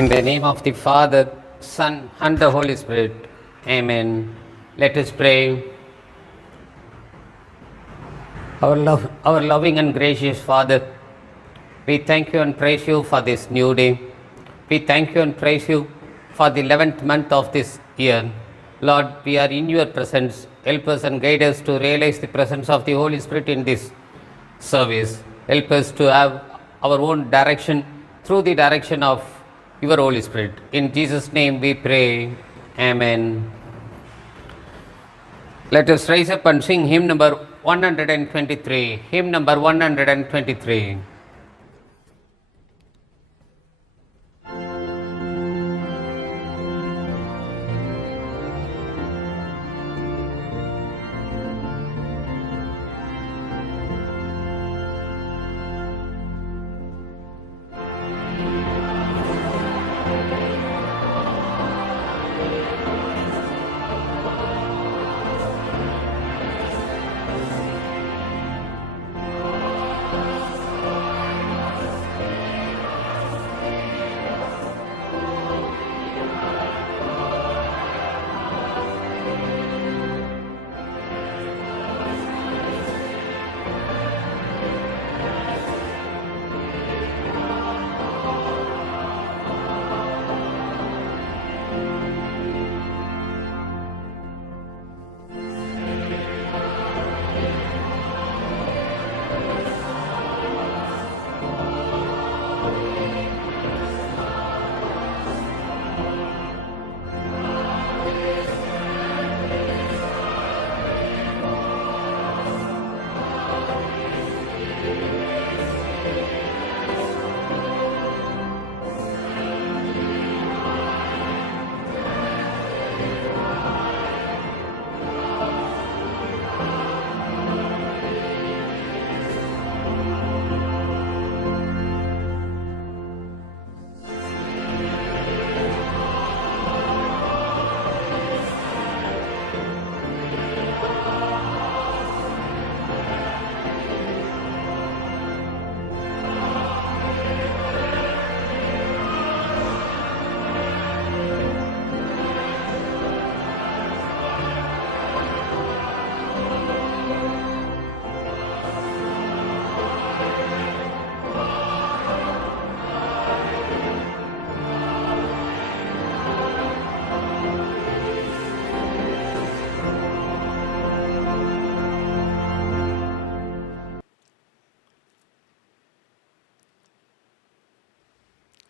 In the name of the Father, Son, and the Holy Spirit. Amen. Let us pray. Our loving and gracious Father, we thank you and praise you for this new day. We thank you and praise you for the 11th month of this year. Lord, we are in your presence. Help us and guide us to realize the presence of the Holy Spirit in this service. Help us to have our own direction through the direction of your Holy Spirit. In Jesus' name we pray. Amen. Let us rise up and sing hymn number 123. Hymn number 123.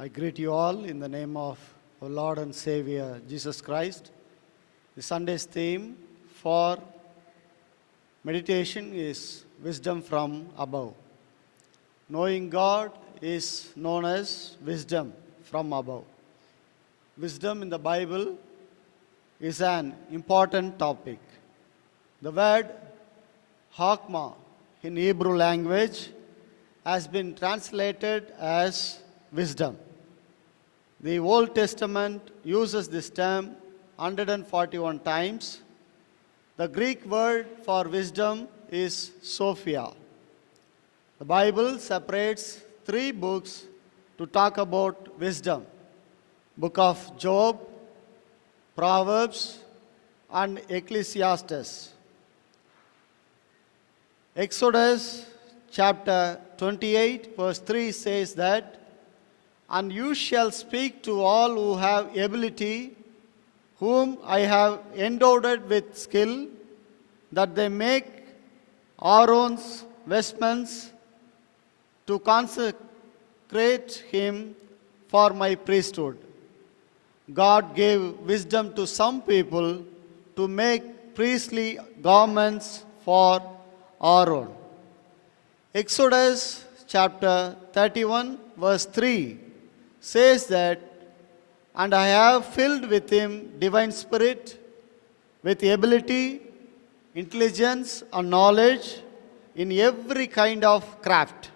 I greet you all in the name of our Lord and Savior Jesus Christ. The Sunday's theme for meditation is wisdom from above. Knowing God is known as wisdom from above. Wisdom in the Bible is an important topic. The word Hakma in Hebrew language has been translated as wisdom. The Old Testament uses this term 141 times. The Greek word for wisdom is Sophia. The Bible separates 3 books to talk about wisdom: Book of Job, Proverbs, and Ecclesiastes. Exodus chapter 28 verse 3 says that, "And you shall speak to all who have ability, whom I have endowed with skill, that they make Aaron's vestments to consecrate him for my priesthood." God gave wisdom to some people to make priestly garments for Aaron. Exodus chapter 31 verse 3 says that, "And I have filled with him divine spirit, with ability, intelligence, and knowledge in every kind of craft."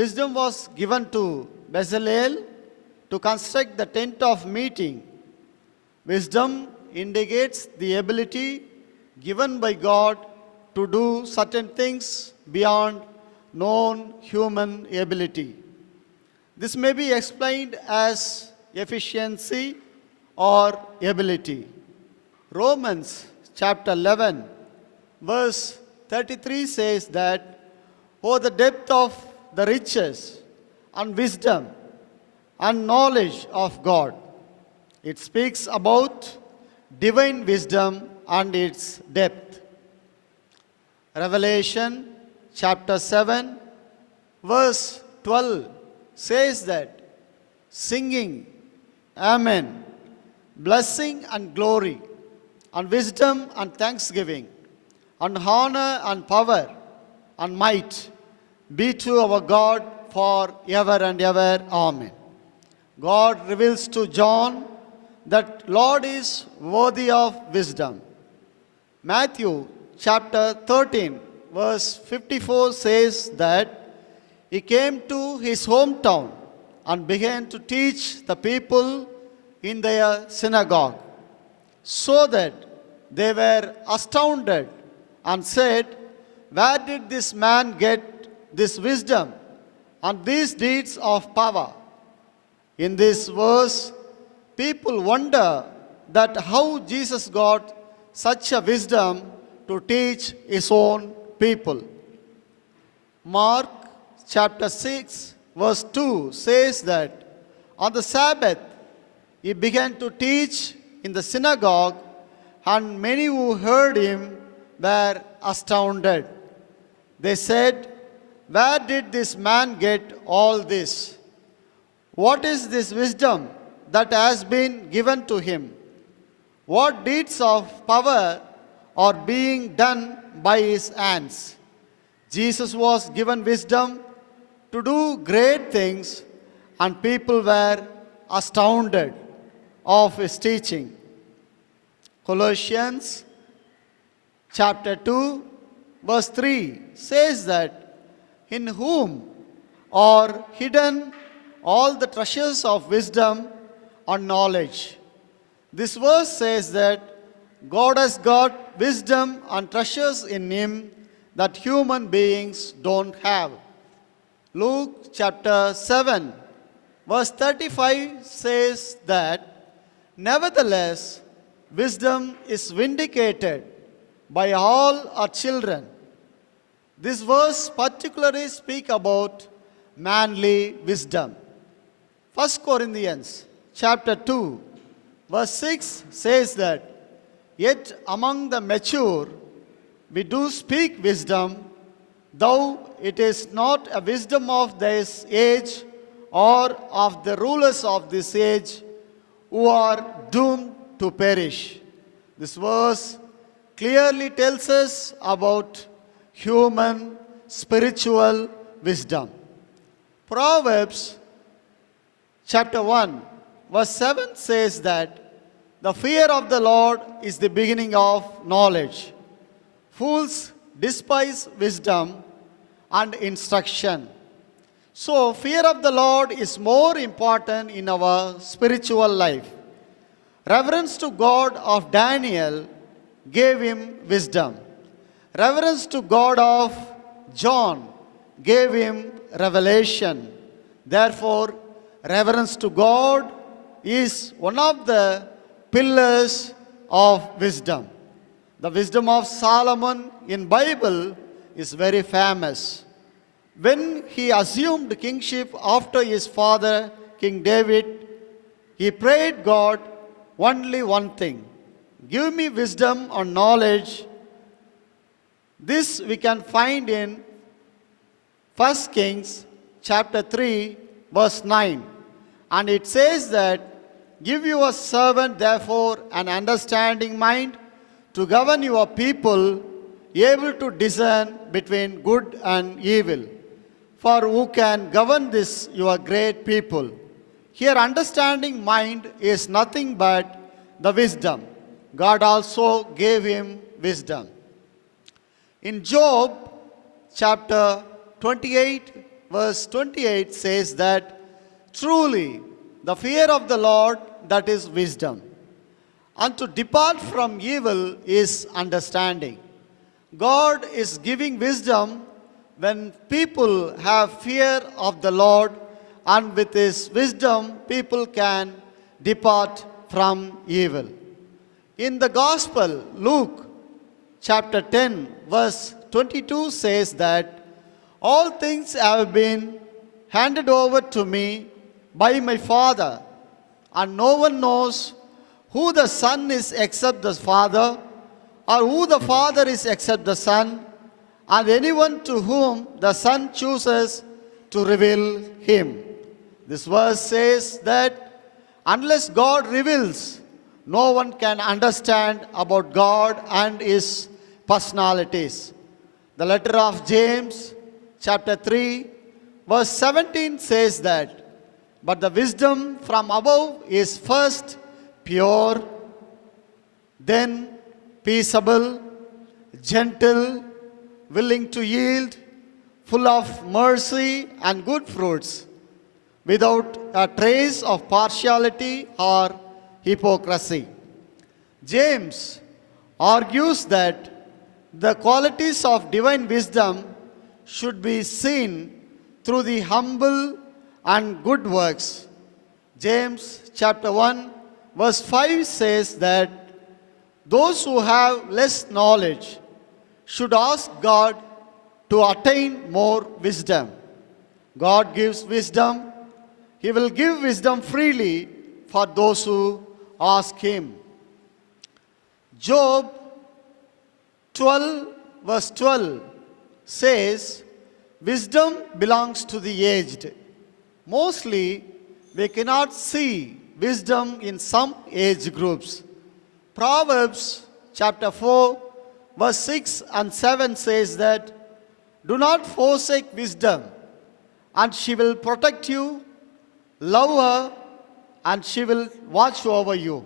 Wisdom was given to Bezalel to construct the tent of meeting. Wisdom indicates the ability given by God to do certain things beyond known human ability. This may be explained as efficiency or ability. Romans chapter 11, verse 33 says that, "Oh, the depth of the riches and wisdom and knowledge of God." It speaks about divine wisdom and its depth. Revelation chapter 7, verse 12 says that, singing, Amen, blessing and glory, and wisdom and thanksgiving, and honor and power and might be to our God for ever and ever. Amen. God reveals to John that Lord is worthy of wisdom. Matthew chapter 13, verse 54 says that he came to his hometown and began to teach the people in their synagogue, so that they were astounded and said, "Where did this man get this wisdom and these deeds of power?" In this verse, people wonder that how Jesus got such a wisdom to teach his own people. Mark chapter 6, verse 2 says that on the Sabbath he began to teach in the synagogue, and many who heard him were astounded. They said, "Where did this man get all this? What is this wisdom that has been given to him? What deeds of power are being done by his hands?" Jesus was given wisdom to do great things, and people were astounded of his teaching. Colossians chapter 2, verse 3 says that, "In whom are hidden all the treasures of wisdom and knowledge." This verse says that God has got wisdom and treasures in him that human beings don't have. Luke chapter 7, verse 35 says that, "Nevertheless, wisdom is vindicated by all our children." This verse particularly speaks about manly wisdom. 1 Corinthians chapter 2, verse 6 says that, "Yet among the mature we do speak wisdom, though it is not a wisdom of this age or of the rulers of this age, who are doomed to perish." This verse clearly tells us about human spiritual wisdom. Proverbs chapter 1, verse 7 says that, "The fear of the Lord is the beginning of knowledge. Fools despise wisdom and instruction." So, fear of the Lord is more important in our spiritual life. Reverence to God of Daniel gave him wisdom. Reverence to God of John gave him revelation. Therefore, reverence to God is one of the pillars of wisdom. The wisdom of Solomon in Bible is very famous. When he assumed kingship after his father, King David, he prayed God only one thing: "Give me wisdom and knowledge." This we can find in 1 Kings chapter 3, verse 9. And it says that, "Give your servant therefore an understanding mind to govern your people, able to discern between good and evil. For who can govern this your great people?" Here, understanding mind is nothing but the wisdom. God also gave him wisdom. In Job chapter 28, verse 28 says that, "Truly, the fear of the Lord, that is wisdom, and to depart from evil is understanding." God is giving wisdom when people have fear of the Lord and with his wisdom, people can depart from evil. In the Gospel, Luke chapter 10, verse 22 says that all things have been handed over to me by my Father, and no one knows who the Son is except the Father, or who the Father is except the Son, and anyone to whom the Son chooses to reveal him. This verse says that unless God reveals, no one can understand about God and his personalities. The letter of James, chapter 3, verse 17 says that, but the wisdom from above is first pure, then peaceable, gentle, willing to yield, full of mercy and good fruits, without a trace of partiality or hypocrisy. James argues that the qualities of divine wisdom should be seen through the humble and good works. James chapter 1 verse 5 says that those who have less knowledge should ask God to attain more wisdom. God gives wisdom. He will give wisdom freely for those who ask Him. Job 12 verse 12 says, wisdom belongs to the aged. Mostly, we cannot see wisdom in some age groups. Proverbs chapter 4 verse 6 and 7 says that, do not forsake wisdom, and she will protect you. Love her, and she will watch over you.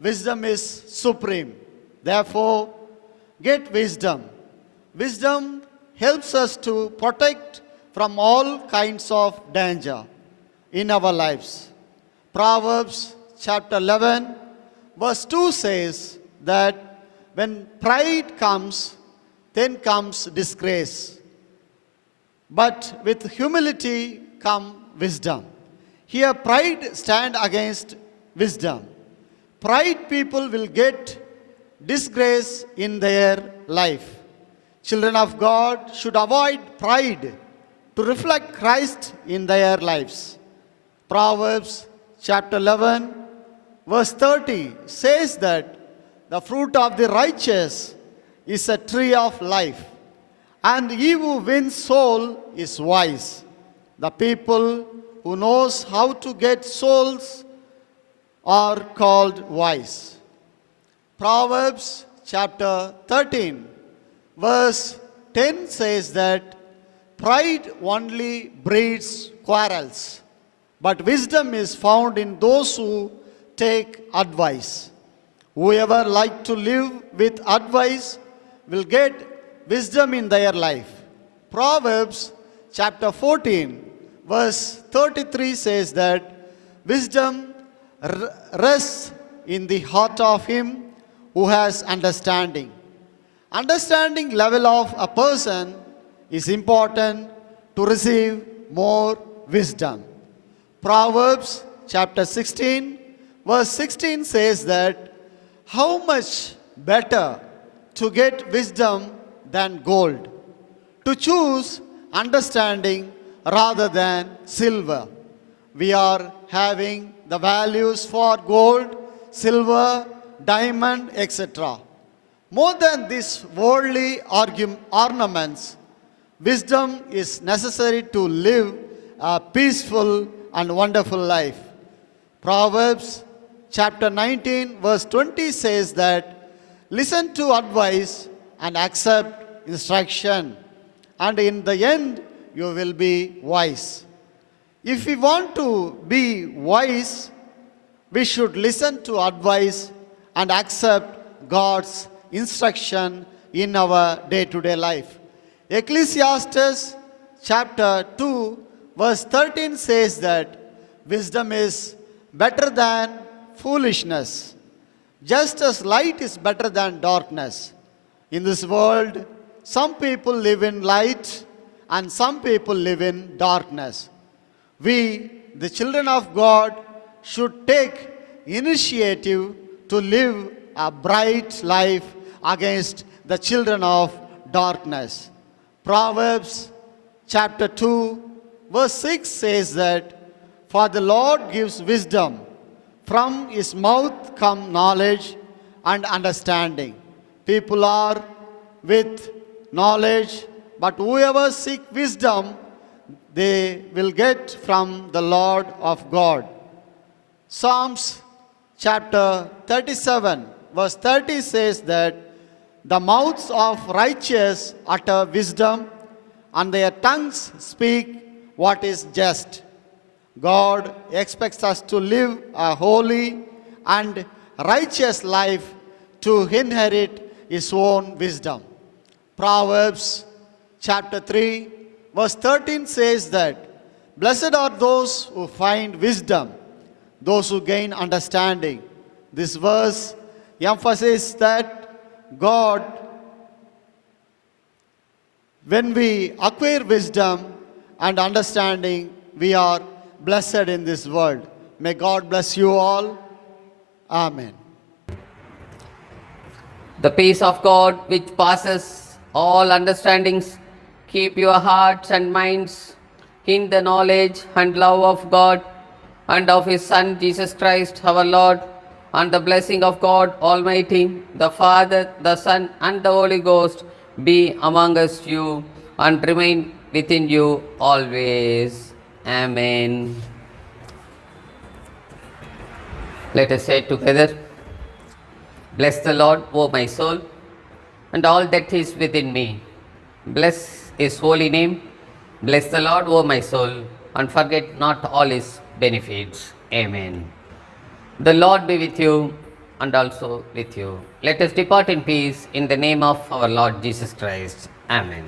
Wisdom is supreme. Therefore, get wisdom. Wisdom helps us to protect from all kinds of danger in our lives. Proverbs chapter 11 verse 2 says that when pride comes, then comes disgrace. But with humility come wisdom. Here pride stand against wisdom. Pride people will get disgrace in their life. Children of God should avoid pride to reflect Christ in their lives. Proverbs chapter 11 verse 30 says that the fruit of the righteous is a tree of life, and he who wins soul is wise. The people who knows how to get souls are called wise. Proverbs chapter 13 verse 10 says that pride only breeds quarrels, but wisdom is found in those who take advice. Whoever like to live with advice will get wisdom in their life. Proverbs chapter 14 verse 33 says that wisdom rests in the heart of him who has understanding. Understanding level of a person is important to receive more wisdom. Proverbs chapter 16 verse 16 says that how much better to get wisdom than gold, to choose understanding rather than silver. We are having the values for gold, silver, diamond, etc. More than these worldly ornaments, wisdom is necessary to live a peaceful and wonderful life. Proverbs chapter 19 verse 20 says that listen to advice and accept instruction, and in the end you will be wise. If we want to be wise, we should listen to advice and accept God's instruction in our day-to-day life. Ecclesiastes chapter 2 verse 13 says that wisdom is better than foolishness, just as light is better than darkness. In this world, some people live in light and some people live in darkness. we, the children of God, should take initiative to live a bright life against the children of darkness. Proverbs chapter 2, verse 6 says that, "For the Lord gives wisdom, from his mouth come knowledge and understanding." People are with knowledge, but whoever seek wisdom, they will get from the Lord of God. Psalms chapter 37, verse 30 says that, "The mouths of righteous utter wisdom, and their tongues speak what is just." God expects us to live a holy and righteous life to inherit His own wisdom. Proverbs chapter 3, verse 13 says that, "Blessed are those who find wisdom, those who gain understanding." This verse emphasizes that God, when we acquire wisdom and understanding, we are blessed in this world. May God bless you all. Amen. The peace of God, which passes all understandings, keep your hearts and minds in the knowledge and love of God and of His Son Jesus Christ our Lord, and the blessing of God Almighty, the Father, the Son, and the Holy Ghost be among us you and remain within you always. Amen. Let us say together, "Bless the Lord, O my soul, and all that is within me. Bless His holy name. Bless the Lord, O my soul, and forget not all His benefits." Amen. The Lord be with you and also with you. Let us depart in peace in the name of our Lord Jesus Christ. Amen.